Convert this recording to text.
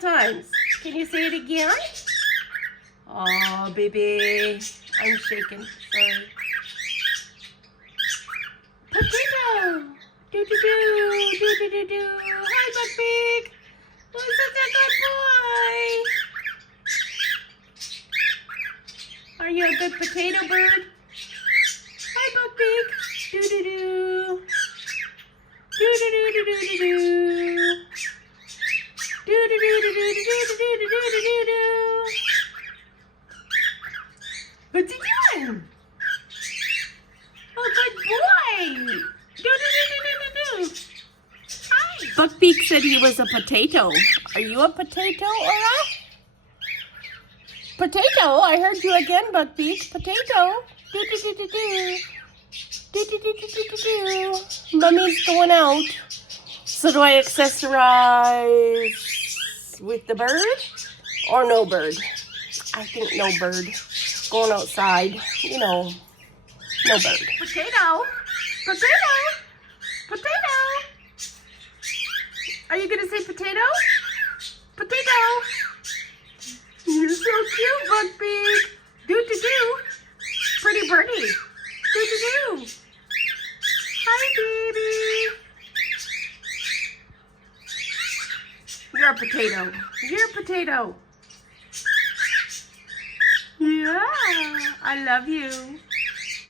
times. Can you say it again? Oh, baby. I'm shaking. Sorry. Potato. Do-do-do. Do-do-do-do. Hi, Buckbeak. Who's such a good boy? Are you a good potato bird? Hi, Buckbeak. Do-do-do. Do-do-do-do-do-do-do. Do-do-do-do-do-do-do-do-do-do-do. What's he doing? Oh, good boy. Do-do-do-do-do-do-do. Hi. Buckbeak said he was a potato. Are you a potato or a potato? I heard you again, Buckbeak. Potato. Do-do-do-do-do. Do-do-do-do-do-do. Mummy's going out. So do I accessorize with the bird or no bird? I think no bird. Going outside, you know, no bird. Potato. Potato. Potato. Are you going to say potato? Potato. You're so cute, Buckbeak. Do-do-do. Pretty birdie. Do-do-do. Hi, baby. You're a potato. You're a potato. Yeah, I love you.